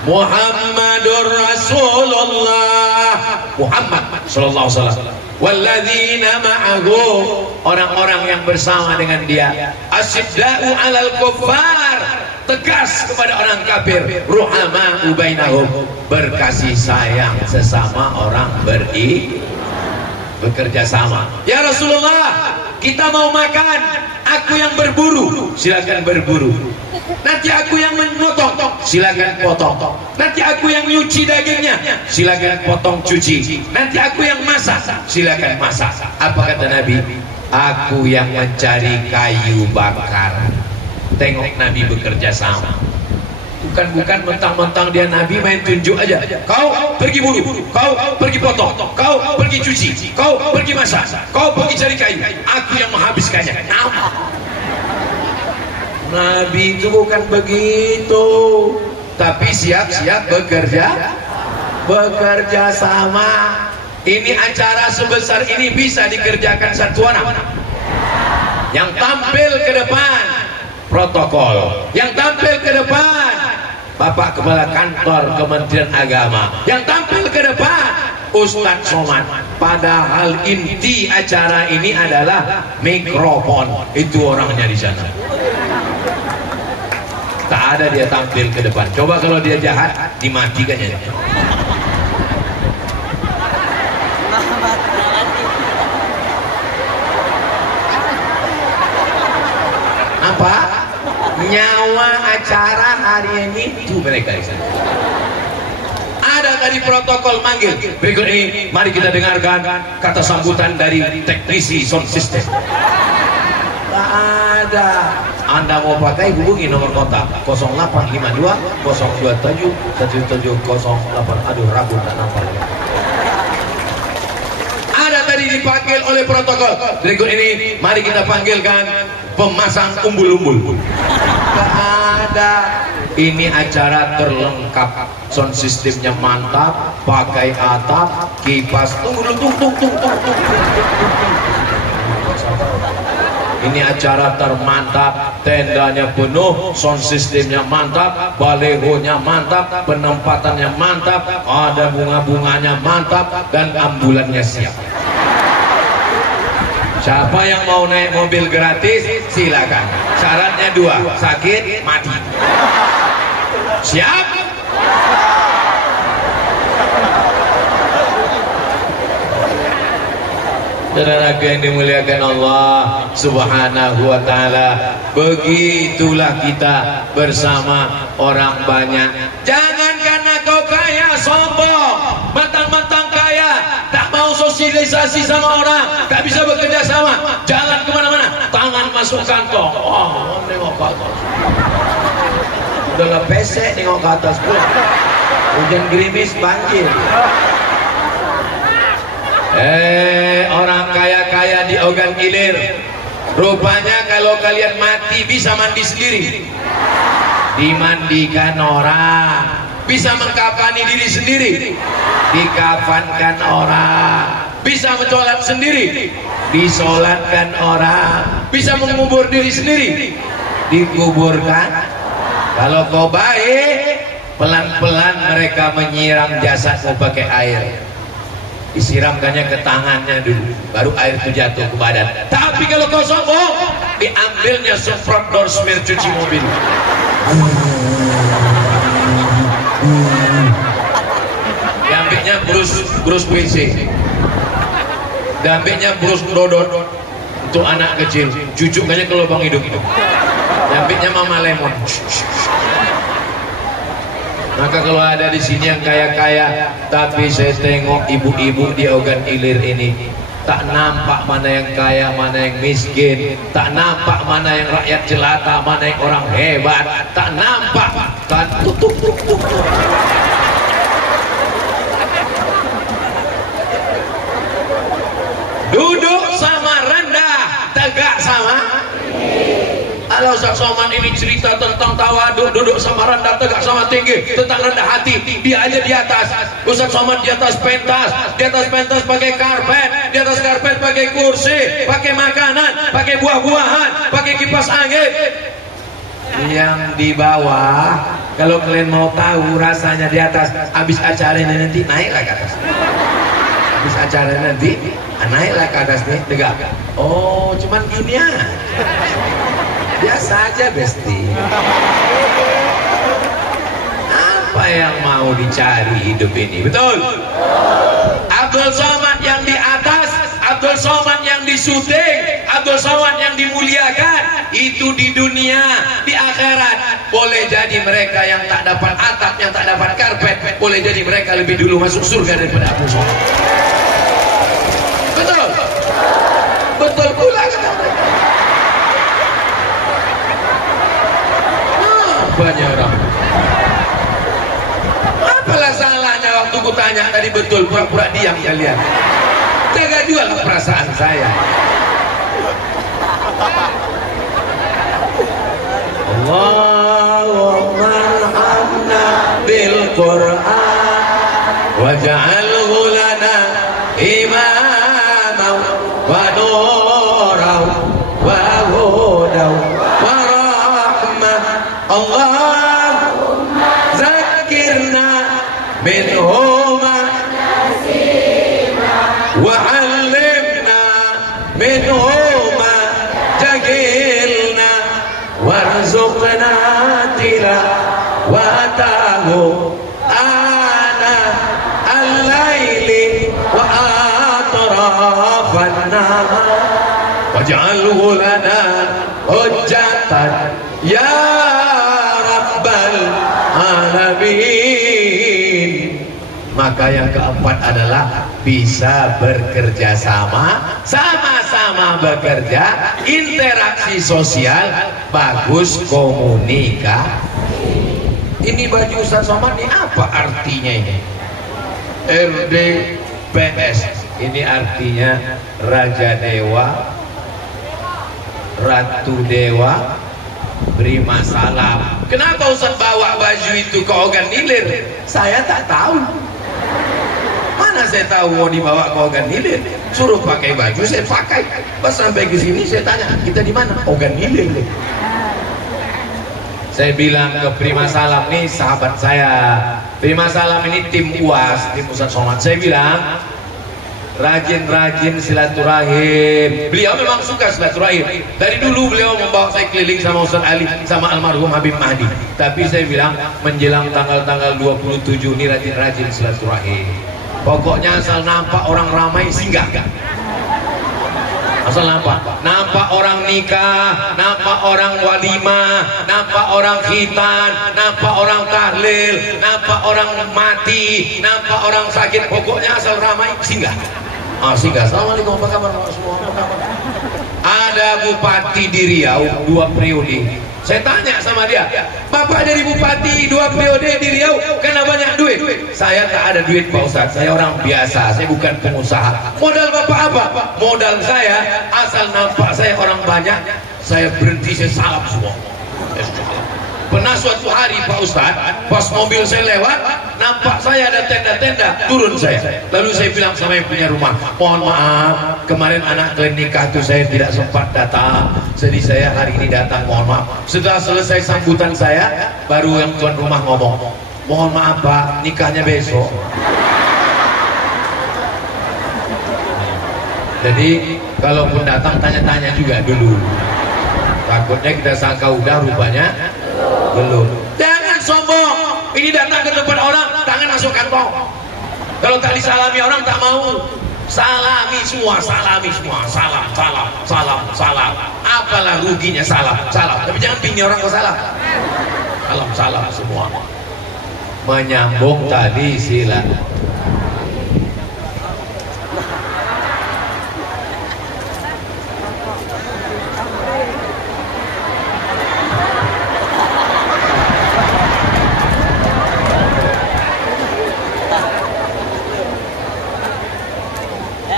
Muhammadur Rasulullah, Muhammad sallallahu alaihi wasallam, walladzina ma'ahu, orang-orang yang bersama dengan dia, asyidda'u 'alal kuffar, tegas kepada orang kafir, ruhama'u bainahum, berkasih sayang sesama orang bekerja sama. Ya Rasulullah, kita mau makan, aku yang berburu, silakan berburu. Nanti aku yang memotong, silakan potong. Nanti aku yang nyuci dagingnya, silakan potong cuci. Nanti aku yang masak, silakan masak. Apa kata Nabi? Aku yang mencari kayu bakar. Tengok Nabi bekerja sama. Bukan mentang-mentang dia Nabi main tunjuk aja. Kau pergi buru, kau pergi potong, kau pergi cuci, kau pergi masak, kau pergi cari kayu. Aku yang menghabiskannya. Nabi itu bukan begitu, tapi siap-siap bekerja sama. Ini acara sebesar ini bisa dikerjakan satu orang. Yang tampil ke depan protokol, yang tampil ke depan Bapak Kepala Kantor Kementerian Agama, yang tampil ke depan Ustadz Somad. Padahal inti acara ini adalah mikrofon. Itu orangnya di sana. Tak ada dia tampil ke depan. Coba kalau dia jahat, dimatikannya. Apa? Nyawa acara hari ini itu mereka di sana. Ada tadi protokol manggil. Berikut ini mari kita dengarkan kata sambutan dari teknisi sound system. Gak ada. Anda mau pakai hubungi nomor kontak 0852 027 1708. Aduh, rambut tak nampak. Ada tadi dipanggil oleh protokol. Berikut ini mari kita panggilkan pemasang umbul-umbul. Gak ada. Ini acara terlengkap, sound sistemnya mantap, pakai atap, kipas. Tunggu dulu, tunggu. Ini acara termantap, tendanya penuh, sound sistemnya mantap, balehonya mantap, penempatannya mantap, ada bunga-bunganya mantap, dan ambulannya siap. Siapa yang mau naik mobil gratis, silakan. Syaratnya 2, sakit, mati. Siap? Saudaraku yang dimuliakan Allah Subhanahu wa ta'ala, begitulah kita bersama orang banyak. Jangan karena kau kaya sombong, mentang-mentang kaya tak mau sosialisasi sama orang, tak bisa bekerja sama, jalan kemana-mana tangan masuk kantong. Oh, nengok ke atas, udah lah pesek, nengok ke atas pun hujan gerimis banjir. Orang kaya-kaya di Ogan Ilir, rupanya kalau kalian mati bisa mandi sendiri, dimandikan orang, bisa mengkafani diri sendiri, dikafankan orang, bisa mencolat sendiri, disolatkan orang, bisa mengubur diri sendiri, dikuburkan. Kalau kau baik, pelan-pelan mereka menyiram jasadmu pakai air. Disiramkannya ke tangannya dulu, baru air itu jatuh ke badan. Tapi kalau kau sombong, diambilnya semprot dorsmir cuci mobil. Diambilnya brus WC, diambilnya brus dodot untuk anak kecil, cucukkannya ke lubang hidung. Diambilnya mama lemon. Maka kalau ada di sini yang kaya-kaya, tapi saya tengok ibu-ibu di Ogan Ilir ini, tak nampak mana yang kaya, mana yang miskin, tak nampak mana yang rakyat jelata, mana yang orang hebat, tak nampak. Kan tutup. Duduk sama rendah, tegak sama. Kalau Ustaz Somad ini cerita tentang tawaduk, duduk sama rendah, tegak sama tinggi, tentang rendah hati, dia aja di atas. Ustaz Somad di atas pentas, pakai karpet, di atas karpet pakai kursi, pakai makanan, pakai buah-buahan, pakai kipas angin. Yang di bawah, kalau kalian mau tahu rasanya di atas, habis acara ini nanti naiklah ke atas. Habis acara nanti naiklah ke atas nih, tegak. Oh, cuman gini ya. Biasa aja besti. Apa yang mau dicari hidup ini? Betul? Abdul Somad yang di atas, Abdul Somad yang disuting, Abdul Somad yang dimuliakan, itu di dunia. Di akhirat boleh jadi mereka yang tak dapat atap, yang tak dapat karpet, boleh jadi mereka lebih dulu masuk surga daripada Abdul Somad. Betul? Betul pula kata mereka. Banyak orang. Apalah salahnya waktu ku tanya tadi, betul, pura-pura diam kalian. Jaga juga lah perasaan saya. Allahumma arhamna bil Qur'an waj'alhu lana imaman wa nuran wa hudan wa rahmah. Allahumma zakirna minhuma wa 'allimna minhuma jahilna warzuqna tilawatahu ana al-laili wa atrafan nahar waj'alhu lana hujjatan ya rabbal alamin. yang keempat adalah bisa bekerja sama, sama-sama bekerja, interaksi sosial, bagus komunikasi. Ini baju Ustaz Somad ini apa artinya ini? RDPS. Ini artinya Raja Dewa, Ratu Dewa, beri masalah. Kenapa Ustaz bawa baju itu ke Ogan Ilir? Saya tak tahu. Mana saya tahu mau dibawa ke Ogan Ilir? Suruh pakai baju, saya pakai. Pas sampai ke sini saya tanya, kita di mana? Ogan Ilir. Saya bilang ke Prima Salam nih, sahabat saya. Prima Salam ini tim UAS, tim Ustaz Somad. Saya bilang, rajin-rajin silaturahim. Beliau memang suka silaturahim. Dari dulu beliau membawa saya keliling sama Ustaz Ali, sama almarhum Habib Mahdi. Tapi saya bilang menjelang tanggal-tanggal 27 ini rajin-rajin silaturahim. Pokoknya asal nampak orang ramai singgah. Asal nampak orang nikah, nampak orang walimah, nampak orang khitan, nampak orang tahlil, nampak orang mati, nampak orang sakit. Pokoknya asal ramai singgah. Singgah. Assalamualaikum, apa kabar semua? Apa kabar? Ada bupati di Riau 2 periode. Saya tanya sama dia, Bapak jadi bupati 2 periode di Riau karena banyak duit. Saya tak ada duit Pak Ustaz, saya orang biasa, saya bukan pengusaha. Modal Bapak apa? Modal saya, asal nampak saya orang banyak, saya berhenti, saya salam semua. Pernah suatu hari Pak Ustaz, pas mobil saya lewat, nampak saya ada tenda-tenda, turun saya. Lalu saya bilang sama yang punya rumah, mohon maaf, kemarin anak kalian nikah itu saya tidak sempat datang, jadi saya hari ini datang, mohon maaf. Setelah selesai sambutan saya, baru yang tuan rumah ngomong, mohon maaf Pak, nikahnya besok. Jadi kalaupun datang tanya-tanya juga dulu, takutnya kita sangka udah, rupanya belum. Jangan sombong. Ini datang ke tempat orang, tangan masuk kantong. Kalau tak disalami orang tak mau. Salami semua, salam, salam. Apalah ruginya salam. Tapi jangan bini orang kau salam. Salam semua. Menyambung tadi sila.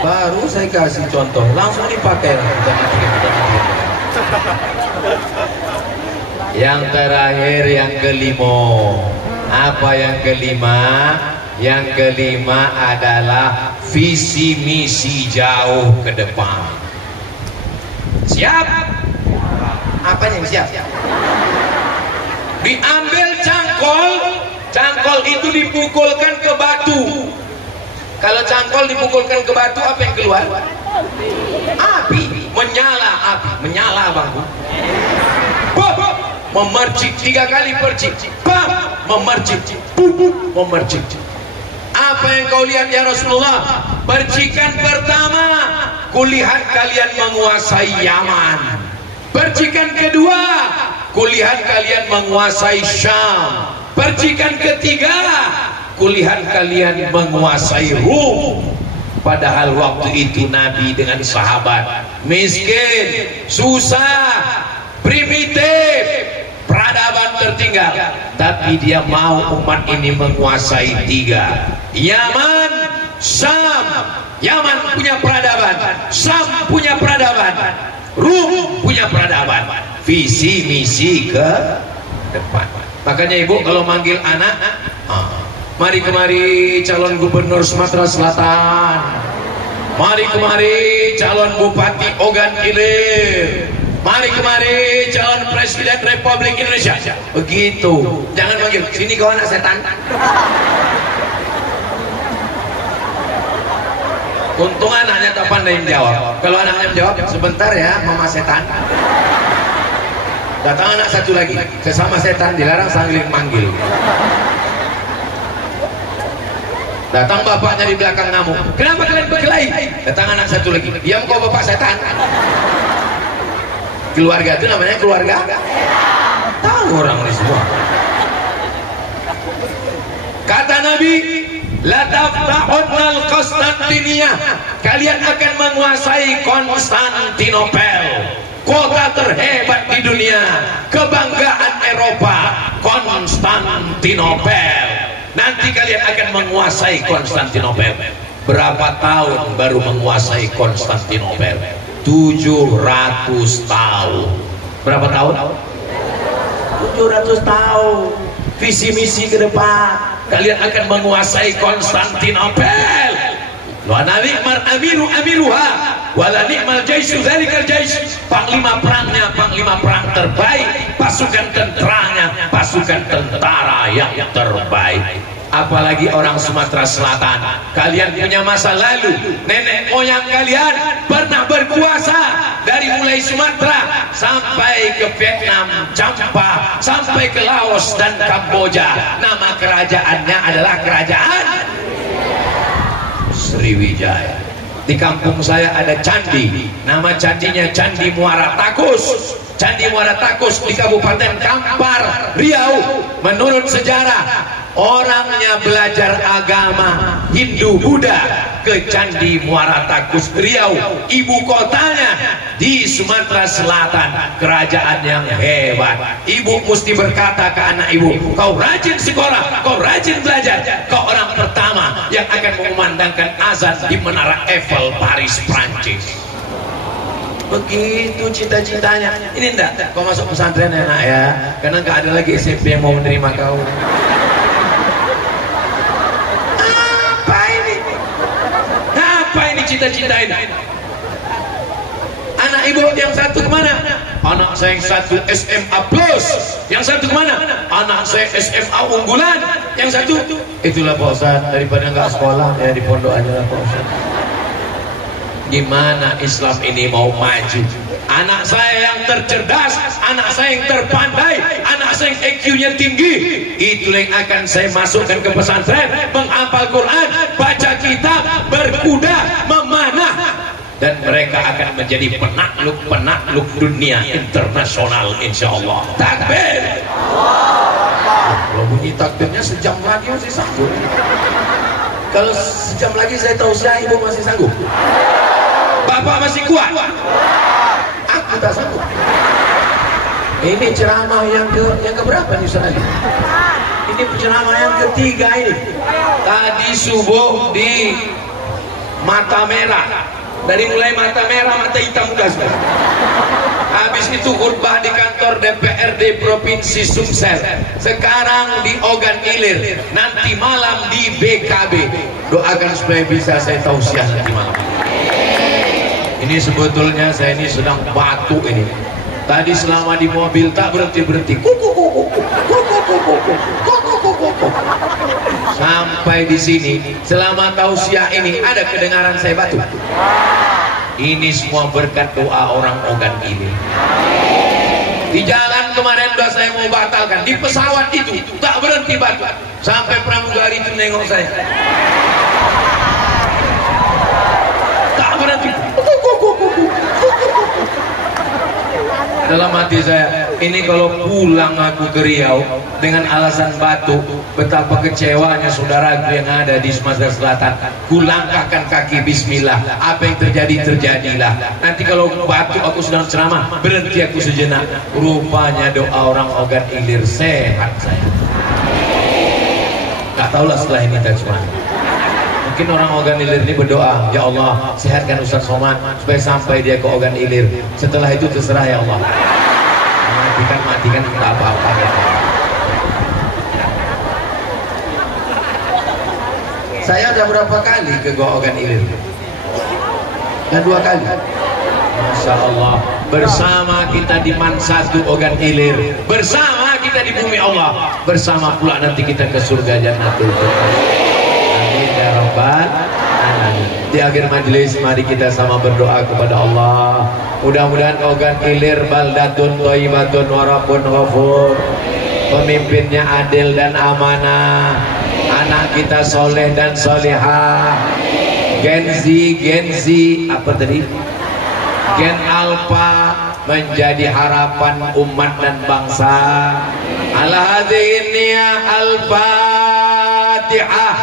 Baru saya kasih contoh, langsung dipakai. Yang terakhir, yang kelima. Apa yang kelima? Yang kelima adalah visi misi jauh ke depan. Siap? Apanya yang siap? Diambil cangkol itu dipukulkan ke batu. Kalau cangkol dipukulkan ke batu, apa yang keluar? Api, menyala bangku. Memercik 3 kali percik. Memercik. Apa yang kau lihat ya Rasulullah? Percikan pertama, kulihat kalian menguasai Yaman. Percikan kedua, kulihat kalian menguasai Syam. Percikan ketiga, kulihat kalian menguasai Rum. Padahal waktu itu Nabi dengan sahabat miskin, susah, primitif, peradaban tertinggal, tapi dia mau umat ini menguasai 3, Yaman, Syam. Yaman punya peradaban, Syam punya peradaban, Rum punya peradaban. Visi misi ke depan. Makanya ibu kalau manggil anak, mari kemari calon gubernur Sumatera Selatan, mari kemari calon bupati Ogan Ilir, mari kemari calon presiden Republik Indonesia. Begitu. Jangan manggil, sini kau anak setan. Untung anaknya tak pandai menjawab. Kalau anaknya menjawab, sebentar ya mama setan. Datang anak satu lagi, sesama setan dilarang saling manggil. Datang bapaknya di belakang ngamuk, kenapa kalian berkelahi? Datang anak satu lagi, diam kau bapak setan. Keluarga itu namanya keluarga. Tahu orang ini semua. Kata Nabi, La taftahunal Konstantinia, kalian akan menguasai Konstantinopel, kota terhebat di dunia, kebanggaan Eropa, Konstantinopel. Nanti kalian akan menguasai Konstantinopel. Berapa tahun baru menguasai Konstantinopel? 700 tahun. Berapa tahun? 700 tahun. Visi misi ke depan, kalian akan menguasai Konstantinopel. Wa ni'mal amiru amiruha wala ni'mal jaisyu dzalikal jais. Panglima perangnya panglima perang terbaik, pasukan tentaranya pasukan tentara yang terbaik. Apalagi orang Sumatera Selatan, kalian punya masa lalu. Nenek moyang kalian pernah berkuasa dari mulai Sumatera sampai ke Vietnam, Champa, sampai ke Laos dan Kamboja. Nama kerajaannya adalah Kerajaan Sriwijaya. Di kampung saya ada candi, nama candinya Candi Muara Takus. Candi Muara Takus di Kabupaten Kampar, Riau. Menurut sejarah, orangnya belajar agama Hindu Buddha ke Candi Muara Takus Riau, ibu kotanya di Sumatera Selatan, kerajaan yang hebat. Ibu mesti berkata ke anak ibu, kau rajin sekolah, kau rajin belajar, kau orang pertama yang akan mengumandangkan azan di Menara Eiffel Paris, Prancis. Begitu cita-citanya. Ini enggak, kau masuk pesantren ya nak ya, karena enggak ada lagi SMP yang mau menerima kau. Cita-cita ini. Anak ibu yang satu kemana? Anak saya yang satu SMA plus. Yang satu kemana? Anak saya SMA unggulan. Yang satu, itulah Pak Ustaz, daripada nggak sekolah ya di pondok aja lah Pak Ustaz. Gimana Islam ini mau maju? Anak saya yang tercerdas, anak saya yang terpandai, anak saya yang IQ-nya tinggi, itu yang akan saya masukkan ke pesantren, menghafal Quran, baca kitab, berkuda, memanah, dan mereka akan menjadi penakluk dunia internasional insyaallah. Takbir. Kalau bunyi takbirnya sejam lagi masih sanggup. Kalau sejam lagi saya tahu saya ibu masih sanggup. Bapak masih kuat. Aku tak sanggup. Ini ceramah yang keberapa nih Ustaz? Ini ceramah yang ketiga ini. Tadi subuh di Mata Merah. Dari mulai Mata Merah, Mata Hitam udah sudah. Habis itu khutbah di kantor DPRD Provinsi Sumsel. Sekarang di Ogan Ilir. Nanti malam di BKB. Doakan supaya bisa saya tausiah nanti malam. Ini sebetulnya saya ini sedang batuk ini. Tadi selama di mobil tak berhenti. Sampai di sini selama tausiah ini ada kedengaran saya batuk. Ini semua berkat doa orang Ogan ini. Di jalan kemarin udah saya mau batalkan, di pesawat itu tak berhenti batuk. Sampai pramugari itu nengok saya. Tak berhenti. Dalam hati saya, ini kalau pulang aku ke Riau dengan alasan batuk, betapa kecewanya saudaraku yang ada di Sumatera Selatan. Kulangkahkan kaki bismillah, apa yang terjadi terjadilah. Nanti kalau batuk aku sedang ceramah, berhenti aku sejenak. Rupanya doa orang Ogan Ilir, sehat saya. Tak tahulah setelah ini tak cuma. Mungkin orang Ogan Ilir ini berdoa, ya Allah sehatkan Ustaz Somad supaya sampai dia ke Ogan Ilir. Setelah itu terserah ya Allah. Matikan tak apa-apa ya. Saya ada berapa kali ke Gua Ogan Ilir? Dan 2 kali. Masya Allah. Bersama kita di Man 1 Ogan Ilir. Bersama kita di bumi Allah. Bersama pula nanti kita ke surga Jannatul Firdaus. Ya Rabbal Alamin. Di akhir majelis mari kita sama berdoa kepada Allah. Mudah-mudahan Ogan Ilir baldatun thayyibatun wa rabbun ghafur. Pemimpinnya adil dan amanah. Anak kita soleh dan solehah. Gen Z apa tadi? Gen Alpha menjadi harapan umat dan bangsa. Ala hadhihi al-Fatihah.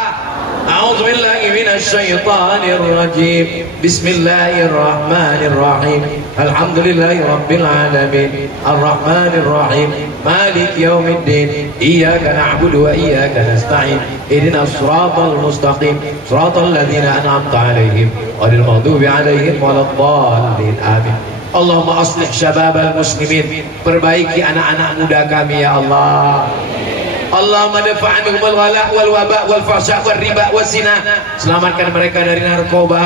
أعوذ بالله من الشيطان الرجيم بسم الله الرحمن الرحيم الحمد لله رب العالمين الرحمن الرحيم مالك يوم الدين إياك نعبد وإياك نستعين اهدنا الصراط المستقيم صراط الذين أنعمت عليهم غير المغضوب عليهم ولا الضالين آمين. Allahumma aslih syababal muslimin, perbaiki anak-anak muda kami ya Allah. Allahumma dafa'anhum al-ghala wal waba wal fahsya wal riba wal zina. Selamatkan mereka dari narkoba,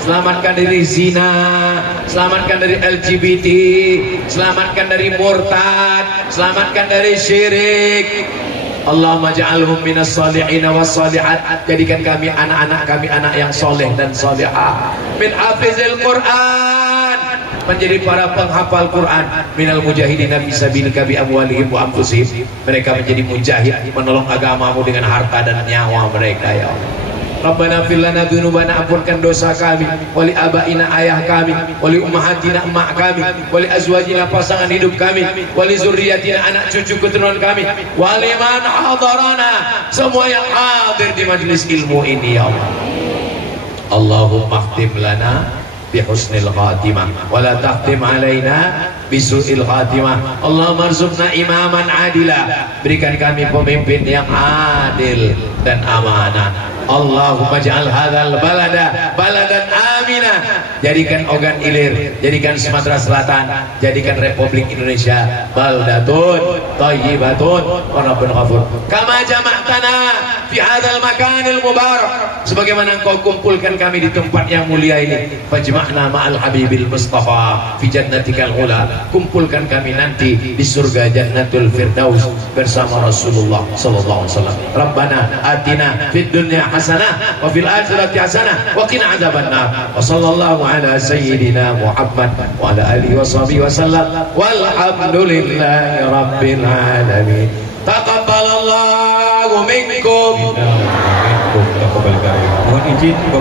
selamatkan dari zina, selamatkan dari LGBT, selamatkan dari murtad, selamatkan dari syirik. Allahumma ja'alhum minas salihin was salihat. Jadikan kami anak-anak kami anak yang soleh dan solehah. Min hafizil Quran, menjadi para penghafal Quran. Minal mujahidin fisabilika bi amwalihim wa anfusihim. Mereka menjadi mujahid menolong agamamu dengan harta dan nyawa mereka ya Allah. Rabbana fil lana dzunubana, ampunkan dosa kami, wali abaina ayah kami, wali ummahatina emak kami, wali azwajina pasangan hidup kami, wali zurriyatina anak cucu keturunan kami, wali man hadarana, semua yang hadir di majelis ilmu ini ya Allah. Allahumma khtim lana bihusnil khatimah wala takhtim alaina bisu'il khatimah. Allahumma arzuqna imaman adila, berikan kami pemimpin yang adil dan amanah. Allahumma ja'al hadzal balada baladan aminah. Jadikan Ogan Ilir, jadikan Sumatera Selatan, jadikan Republik Indonesia baldatun thayyibatun wa rabbun ghafur. Kama jama'tana fi hadzal makanil mubarak, sebagaimana Engkau kumpulkan kami di tempat yang mulia ini. Fajma'na ma'al habibil mustafa fi jannatikal ula, kumpulkan kami nanti di surga Jannatul Firdaus bersama Rasulullah sallallahu alaihi wasallam. Rabbana atina fid dunya hasanah wa fil akhirati hasanah wa qina adzabannar. Wa sallallahu ala sayyidina Muhammad wa ala alihi wa sahbihi wasallam. Walhamdulillahi rabbil alamin. Taqabbalallahu minkum. Mohon izin